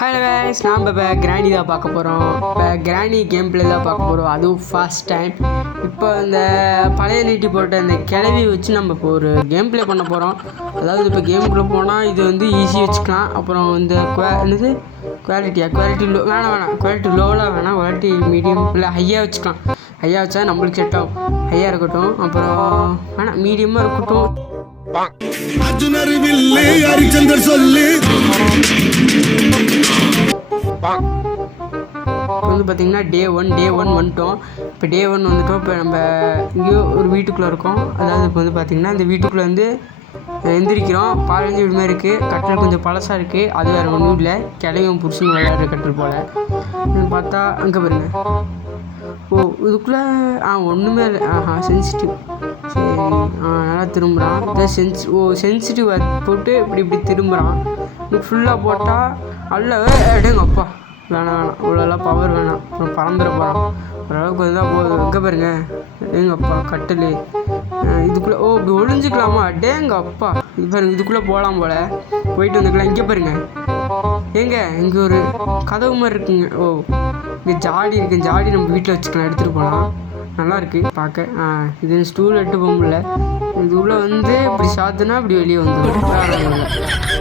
Hello guys, நாம் இப்போ கிராணி தான் பார்க்க போகிறோம். இப்போ கிராணி கேம் பிளே தான் பார்க்க போகிறோம், அதுவும் ஃபர்ஸ்ட் டைம். இப்போ இந்த பழைய நீட்டி போட்ட இந்த கிளவி வச்சு நம்ம இப்போ ஒரு கேம் பிளே பண்ண போகிறோம். அதாவது இப்போ கேமுக்குள்ளே போனால் இது வந்து ஈஸி வச்சுக்கலாம். அப்புறம் இந்த என்னது குவாலிட்டி லோ வேணாம், குவாலிட்டி லோவெலாம் வேணாம், குவாலிட்டி மீடியம் இல்லை ஹையாக வச்சுக்கலாம். ஹையாக வச்சா நம்மளுக்கு செட் ஆகும். ஹையாக இருக்கட்டும், அப்புறம் வேணாம் மீடியமாக இருக்கட்டும். இப்போ வந்து பார்த்திங்கன்னா டே ஒன் வந்துட்டோம். இப்போ டே 1 வந்துட்டோம். இப்போ நம்ம இங்கேயோ ஒரு வீட்டுக்குள்ளே இருக்கோம். அதாவது இப்போ வந்து பார்த்திங்கன்னா இந்த வீட்டுக்குள்ளே வந்து எந்திரிக்கிறோம். பாலஞ்சு வீடு மாதிரி இருக்குது. கட்டில் கொஞ்சம் பழசாக இருக்குது. அது வேறு ஒன்றும் இல்லை, கிளையும் புருஷன் விளையாடுற கட்டில் போல் பார்த்தா. அங்கே பாருங்க, ஓ இதுக்குள்ளே ஒன்றுமே இல்லை. சென்சிட்டிவ். சரி, நல்லா திரும்புகிறான். சென்சிட்டிவ் போட்டு இப்படி திரும்புகிறான். ஃபுல்லாக போட்டால் அல்ல அடேங்க அப்பா. வேணாம் இவ்வளோலாம் பவர் வேணாம், அப்புறம் பறந்துட போகிறான். ஓரளவுக்கு வந்தால் போதும். எங்கே பாருங்க, அடேங்கப்பா கட்டில் இதுக்குள்ளே. இப்படி ஒழிஞ்சிக்கலாமா? அடேங்க அப்பா. இது பாருங்க, இதுக்குள்ளே போகலாம் போல். போயிட்டு வந்துக்கலாம். இங்கே பாருங்க, இங்கே ஒரு கதவு மாதிரி இருக்குங்க. இங்கே ஜாடி இருக்குது. ஜாடி நம்ம வீட்டில் வச்சுக்கலாம், எடுத்துகிட்டு போகலாம். நல்லாயிருக்கு பார்க்க. இது ஸ்டூல் எடுத்து போக முடியல. இது உள்ளே வந்து இப்படி சாத்துனா இப்படி வெளியே வந்துடும்.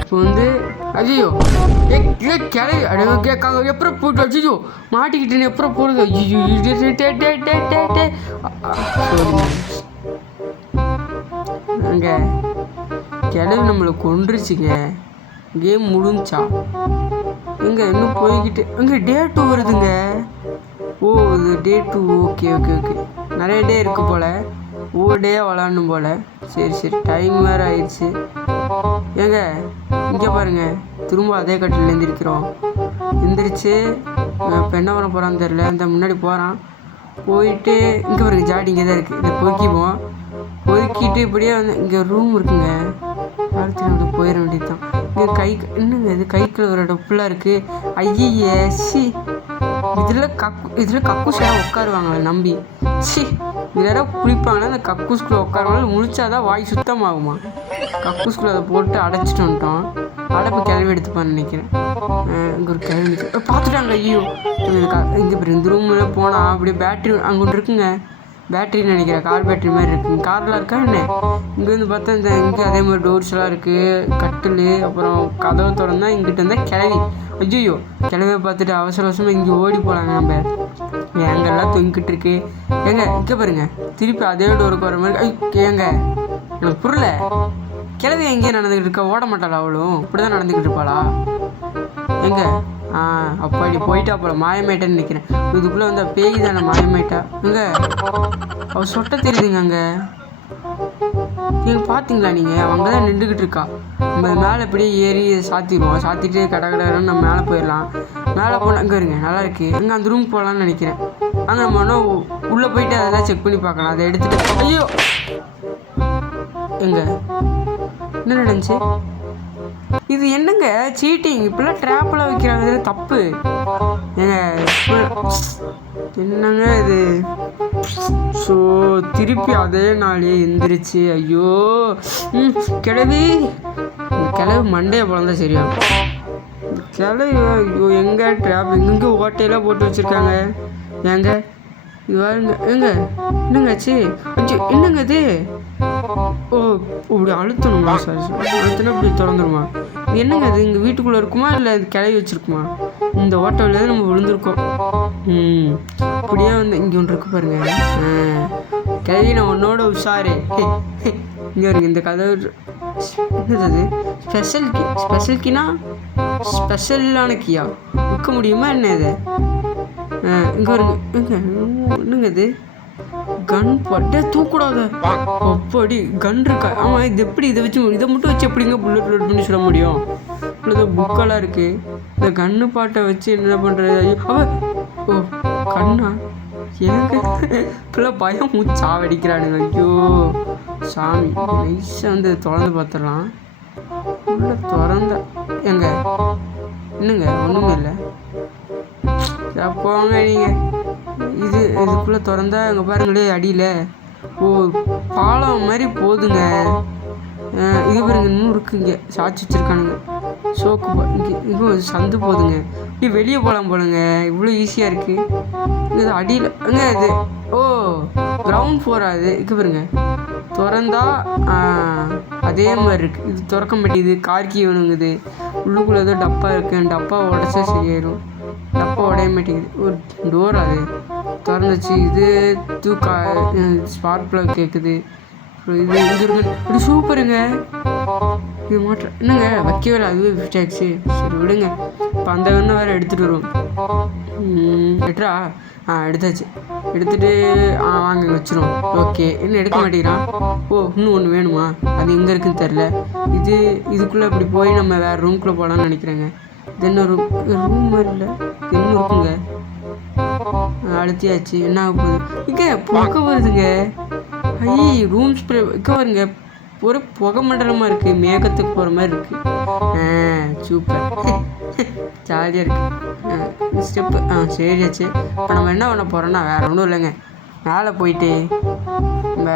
இப்போ வந்து ஐயோ கிளவி கேட்காங்க. எப்பறம் போட்டு அஜியோ மாட்டிக்கிட்டேன்னு எப்பறம் போடுது. ஐயோ அங்கே கிளவி நம்மளை கொன்றுச்சுங்க. கேம் முடிஞ்சா இன்னும் போய்கிட்டு டே 2 வருதுங்க. இது டே 2. ஓகே நிறைய டே இருக்குது போல். ஒவ்வொரு டேயாக விளாடணும் போல். சரி டைம் வேறு ஆயிடுச்சு. இங்கே பாருங்கள், திரும்ப அதே கட்டில் எந்திரிச்சு இப்போ என்ன பண்ண போகிறான்னு தெரில. இந்த முன்னாடி போகிறான். போயிட்டு இங்கே பாருங்க, ஜாடி இங்கே தான் இருக்குது. இதை பொறுக்கிட்டு இப்படியே வந்து இங்கே ரூம் இருக்குங்க. அடுத்து நம்ம போயிட வேண்டியது தான். இங்கே இது கைக்குள்ள ஒரு டொப்புலாம் இருக்குது. ஐயே சி, இதில் கக்கூஸாக உட்காருவாங்களே நம்பி. சி, இதில் குளிப்பாங்கன்னா அந்த கக்கூஸ்குள்ளே உட்காருவாங்க. முழிச்சாதான் வாய் சுத்தமாகுமா. கக்கூஸ்குள்ளே அதை போட்டு அடைச்சிட்டு வந்துட்டோம். அடைப்பு கிளவி எடுத்துப்பான்னு நினைக்கிறேன். இங்கே ஒரு கிளவி பார்த்துட்டாங்க. ஐயோ இங்கே இந்த ரூமில் போனால் அப்படியே பேட்ரி அங்கே ஒன்று இருக்குங்க. பேட்டரின்னு நினைக்கிறேன், கார் பேட்டரி மாதிரி இருக்குங்க. கார்லாம் இருக்கா என்ன? இங்கே வந்து பார்த்தா இங்கே அதே மாதிரி டோர்ஸ்லாம் இருக்குது. கட்டில், அப்புறம் கதவை திறந்தா இங்கிட்ட இருந்தால் கிளவி. ஐயோ கிளவியை பார்த்துட்டு அவசரமாக இங்கே ஓடி போகலாங்க. நம்ம எங்கெல்லாம் தொங்கிக்கிட்டு இருக்கு. இங்கே பாருங்க, திருப்பி அதே டோருக்கு வர மாதிரி. எனக்கு புரியல, கிளவி எங்கேயே நடந்துக்கிட்டு இருக்கா? ஓட மாட்டாளா அவளும்? இப்படி தான் நடந்துக்கிட்டு இருப்பாளா? அப்படி போயிட்டா போல. மாயமேட்டான்னு நினைக்கிறேன். இதுக்குள்ளே வந்து பேய் தானே மாயமேட்டா. அவள் சொட்ட தெரியுதுங்க. பார்த்தீங்களா நீங்கள்? அவங்க தான் நின்றுக்கிட்டு இருக்கா. நம்ம மேலே இப்படியே ஏறி சாத்திடுவோம். சாத்திட்டு கடன்னு நம்ம மேலே போயிடலாம். மேலே போனால் அங்கே இருங்க, நல்லா இருக்குது. அந்த ரூம் போகலான்னு நினைக்கிறேன். நம்ம இன்னும் உள்ளே போயிட்டு அதெல்லாம் செக் பண்ணி பார்க்கலாம். அதை எடுத்துகிட்டு ஐயோ என்ன நடந்துச்சு? இது என்னங்க சீட்டிங்? இப்பெல்லாம் ட்ராப்லாம் வைக்கிறாங்க, இதில் தப்பு. என்னங்க இது? திருப்பி அதே நாளே எந்திரிச்சு. ஐயோ கிளவி மண்டையை பிறந்தா சரியா? கிளவி ஐயோ எங்கே ட்ராப் எங்கே ஓட்டையெல்லாம் போட்டு வச்சுருக்காங்க. இது பாருங்க. என்னங்காச்சு? என்னங்க இது? இப்படி அழுத்தணுமா? சாரி அழுத்தினா இப்படி திறந்துருமா? என்னங்க அது? இங்கே வீட்டுக்குள்ளே இருக்குமா இல்லை இது கிளவி வச்சுருக்குமா? இந்த ஓட்டோவில் தான் நம்ம விழுந்திருக்கோம். இப்படியே வந்து இங்கே ஒன்று இருக்கு பாருங்க. கிளவி நான் உன்னோட உஷாரு. இங்கே வருங்க, இந்த கதவு என்னது? ஸ்பெஷல் கீனா? ஸ்பெஷலான கீயா விற்க முடியுமா என்ன இது? இங்கே வருங்க. என்னங்க இது? கன் பட்டே தூக்கூடாது. அப்படி கன் இருக்கா? ஆமாம், இது எப்படி இதை மட்டும் வச்சு எப்படிங்க புல்லட் லோட் பண்ணி சொல்ல முடியும்? இவ்வளோ புக்கெல்லாம் இருக்குது. இந்த கன்னு பாட்டை வச்சு என்ன பண்ணுறது? ஐயோ கண்ணா எனக்கு இப்பெல்லாம் பயம் சாவடிக்கிறானுங்க. ஐயோ சாமி, நைஸாக வந்து திறந்து பார்த்துடலாம். உள்ள திறந்த என்னங்க ஒன்றுமே இல்லை. போங்க நீங்கள். இதுக்குள்ளே திறந்தா அங்கே பாருங்களே அடியில் பாலம் மாதிரி போகுதுங்க. இது பாருங்க, இன்னும் இருக்குங்க சாட்சி வச்சுருக்கானுங்க. சோக்கு இங்கே சந்து போகுதுங்க. இப்படி வெளியே போகலாம் போலங்க. இவ்வளோ ஈஸியாக இருக்குது. இது அடியில் இது ஓ கிரவுண்ட் ஃப்ளோரா அது. இங்கே பாருங்க திறந்தா அதே மாதிரி இருக்குது. இது திறக்க மாட்டேங்குது. கார்கி வேணுங்குது. உள்ளுக்குள்ளே ஏதோ டப்பா இருக்குது. டப்பா உடச்சா சரியாயிடும். டப்பா உடைய மாட்டேங்குது. ஒரு டோர் அது திறந்துச்சு. இது ஸ்பார்க் ப்ளக் கேட்குது. இது இங்கே இருக்கு. இப்படி சூப்பருங்க. இது மாற்ற என்னங்க வைக்கவே இல்லை. அதுவே ஃபிட் ஆகிடுச்சு. சரி விடுங்க. இப்போ அந்த எண்ணெய் வேறு எடுத்துகிட்டு வரும். எட்ரா எடுத்தாச்சு. எடுத்துகிட்டு வாங்க வச்சிரும். ஓகே இன்னும் எடுக்க மாட்டேங்கிறான். ஓ இன்னும் ஒன்று வேணுமா? அது எங்கே இருக்குதுன்னு தெரில. இதுக்குள்ளே இப்படி போய் நம்ம வேறு ரூம்குள்ளே போகலான்னு நினைக்கிறேங்க. இது என்ன ரூம் மாதிரி இல்லை. இது இன்னும் இருக்குங்க. அழுத்தியாச்சு. என்ன ஆக போகுது? இங்கே புகை வருதுங்க. ரூம் ஸ்ப்ரே இங்கே வருங்க. ஒரு புகை மண்டலமாக இருக்குது. மேகத்துக்கு போகிற மாதிரி இருக்குது. சூப்பர் ஜாலியாக இருக்குது. ஸ்டெப்பு சரியாச்சு. இப்போ நம்ம என்ன பண்ண போகிறோன்னா வேறு ஒன்றும் இல்லைங்க. மேலே போயிட்டு நம்ம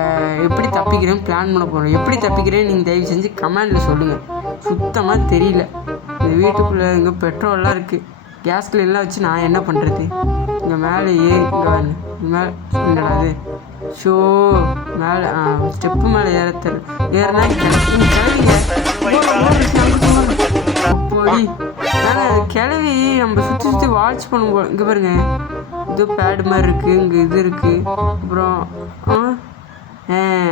எப்படி தப்பிக்கிறேன்னு பிளான் பண்ண போகிறோம். எப்படி தப்பிக்கிறேன்னு நீங்கள் தயவு செஞ்சு கமெண்டில் சொல்லுங்கள். சுத்தமாக தெரியல. இந்த வீட்டுக்குள்ளே இங்கே பெட்ரோல்லாம் இருக்குது. கேஸ் கிளீன்லாம் வச்சு நான் என்ன பண்ணுறது? இங்கே மேலே ஏறி மேலே என்னடா அது ஷோ மேலே ஸ்டெப்பு மேலே ஏறினா கிளவிங்க போய் கிளவி நம்ம சுற்றி வாட்ச் பண்ணுவோம். இங்கே பாருங்க இது பேடு மாதிரி இருக்குது. இங்கே இது இருக்குது. அப்புறம்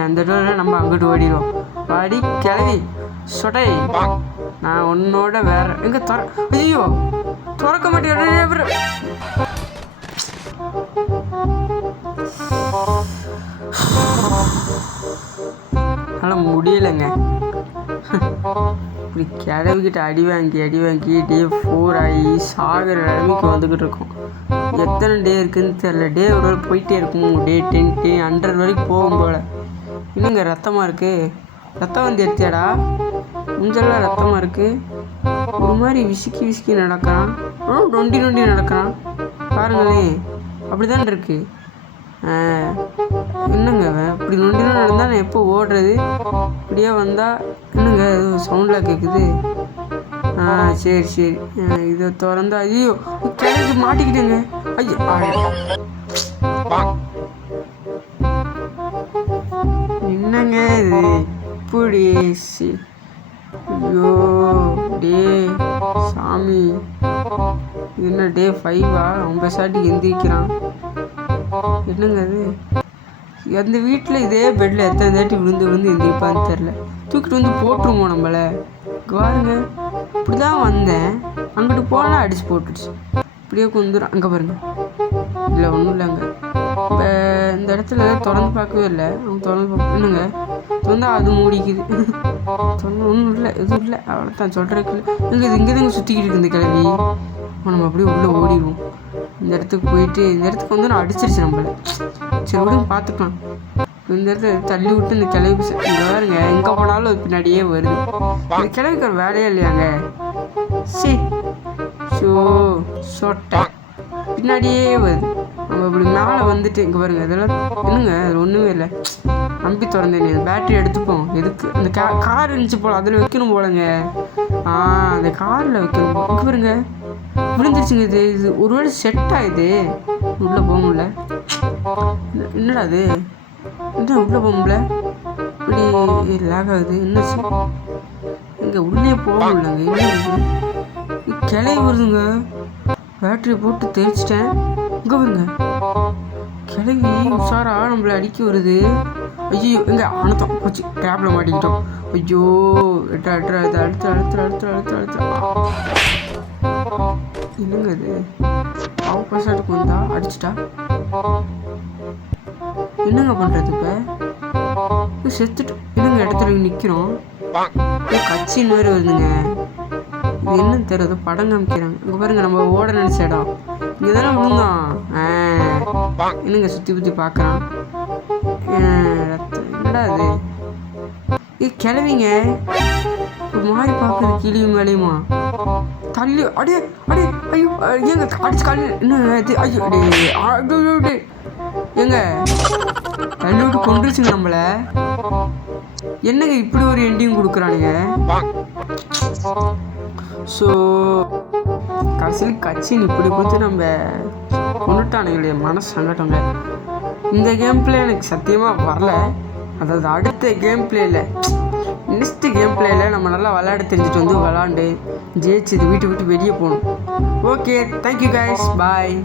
அந்த டோரில் நம்ம அங்கிட்டு ஓடிடுவோம். வாடி கிளவி சொடை. நான் உன்னோட வேற எங்கே ஐயோ திறக்க மாட்டேன். அதெல்லாம் முடியலைங்க. இப்படி கிளவிக்கிட்ட அடி வாங்கி டே 4 ஆகி சாகிற நிலைமைக்கு வந்துக்கிட்டு இருக்கோம். எத்தனை டே இருக்குதுன்னு தெரில. டே ஒரு போயிட்டே இருக்கும். டே 10 100 வரைக்கும் போகும் போல். இன்னுங்க ரத்தமாக இருக்குது. ரத்தம் வந்து எடுத்தியாடா? முஞ்செல்லாம் ரத்தமாக இருக்குது. ஒரு மாதிரி விசுக்கி நடக்கிறான். நொண்டி நடக்கிறான் பாருங்களேன். அப்படி தான் இருக்குது. என்னங்க இப்படி நொண்டினா நடந்தால் நான் எப்போ ஓடுறது? இப்படியே வந்தால் என்னங்க ஏதோ சவுண்டாக கேட்குது. சரி இதை திறந்தா ஐயோ கிழக்கு மாட்டிக்கிட்டேங்க. ஐயோ என்னங்க இது இப்படி? ஐயோ டே சாமி என்ன டே 5ஆ? ரொம்ப சாட்டிக்கு எந்திரிக்கிறான். என்னங்க அது? அந்த வீட்டில் இதே பெட்டில் எத்தனை தாட்டி விழுந்து எந்திரிப்பான்னு தெரில. தூக்கிட்டு வந்து போட்டுருவோம் நம்மளை. பாருங்க இப்படி தான் வந்தேன். அங்கிட்டு போனால் அடித்து போட்டுடுச்சு. இப்படியே கொஞ்சம் அங்கே பாருங்க. இல்லை ஒன்றும் இல்லைங்க. இப்போ இந்த இடத்துல திறந்து பார்க்கவே இல்லை. அவங்க திறந்து பார்க்க என்னங்க திறந்தா அது மூடிக்குது. திறந்து ஒன்றும் இல்லை எதுவும் இல்லை. அவ்வளோதான் சொல்கிறதுக்கு இல்லை. இங்கே தாங்க சுற்றிக்கிட்டு இருக்குது இந்த கிளவி. நம்ம அப்படியே உள்ளே ஓடிடுவோம். இந்த இடத்துக்கு போயிட்டு இந்த இடத்துக்கு வந்து நான் அடிச்சிருச்சு நம்மளை. சரி விடுங்க பார்த்துக்கலாம். இந்த இடத்துல தள்ளி விட்டு இந்த கிளவி இங்கே பாருங்க. எங்கே போனாலும் அது பின்னாடியே வருது. இந்த கிளவிக்கு ஒரு வேலையே இல்லையாங்க. சொட்டை பின்னாடியே வருது. நம்ம இப்படி மேலே வந்துட்டு இங்கே பாருங்க. இதெல்லாம் என்னங்க அது ஒன்றுமே இல்லை. நம்பி திறந்தேன். பேட்டரி எடுத்துப்போம். எதுக்கு அந்த கார் இருந்துச்சு போல் அதில் வைக்கணும் போலங்க. அந்த காரில் வைக்கணும். இங்கே பாருங்க விழுந்துருச்சுங்க. இது ஒருவேளை செட் ஆகுது. உள்ளே போக முடியல. என்னடா அது? என்ன உள்ளே போக முடியல? இப்படி லேக் ஆகுது. என்னாச்சு? இங்கே உள்ளே போக முடியலங்க. என்ன கிளவி வருதுங்க. பேட்டரி போட்டு தெரிச்சிட்டேன். இங்கே வருங்க கிளவி உஷாரா நம்மளை அடிக்க வருது. ஐயோ எங்கே அனுத்தம் போச்சு. டேப்ல மாட்டிக்கிட்டோம். ஐயோ அடுத்து என்னங்க அது? ஆப்போசிட்டுக்கு வந்தா அடிச்சிட்டா என்னங்க பண்ணுறது? இப்போ செத்துட்டு என்னங்க இடத்துல நிற்கிறோம். கட்சின்னு வேறு வருதுங்க. இது என்னன்னு தெரியாது. படம் காமிக்கிறாங்க. இங்கே பாருங்க நம்ம ஓட நினச்ச இடம். இங்கே தானே விழுந்தோம். என்னங்க சுற்றி பார்க்குறான். என்னடா அது? இது கிளவிங்க ஒரு மாதிரி பார்க்குறது. கிளியும் மேலேயுமா தள்ளி அடே ஐயோ ஏங்க அடிச்சு கல் என்ன ஐயோ அடே ஏங்க தள்ளி விட்டு கொண்டுருச்சுங்க நம்மளை. என்னங்க இப்படி ஒரு எண்டியும் கொடுக்குறானுங்க. ஸோ கடைசியில் கட்சின்னு இப்படி கொடுத்து நம்ம கொண்டுட்டானுங்களே, மனசு சங்கட்டங்க. இந்த கேம் பிளே எனக்கு சத்தியமாக வரல. அதாவது அடுத்த கேம் பிளேயில் நெக்ஸ்ட்டு கேம் பிளேயில் நம்ம நல்லா விளையாட தெரிஞ்சுட்டு வந்து விளாண்டு ஜெயிச்சு இது வீட்டு விட்டு வெளியே போகணும். ஓகே, தேங்க்யூ கைஸ், பாய்.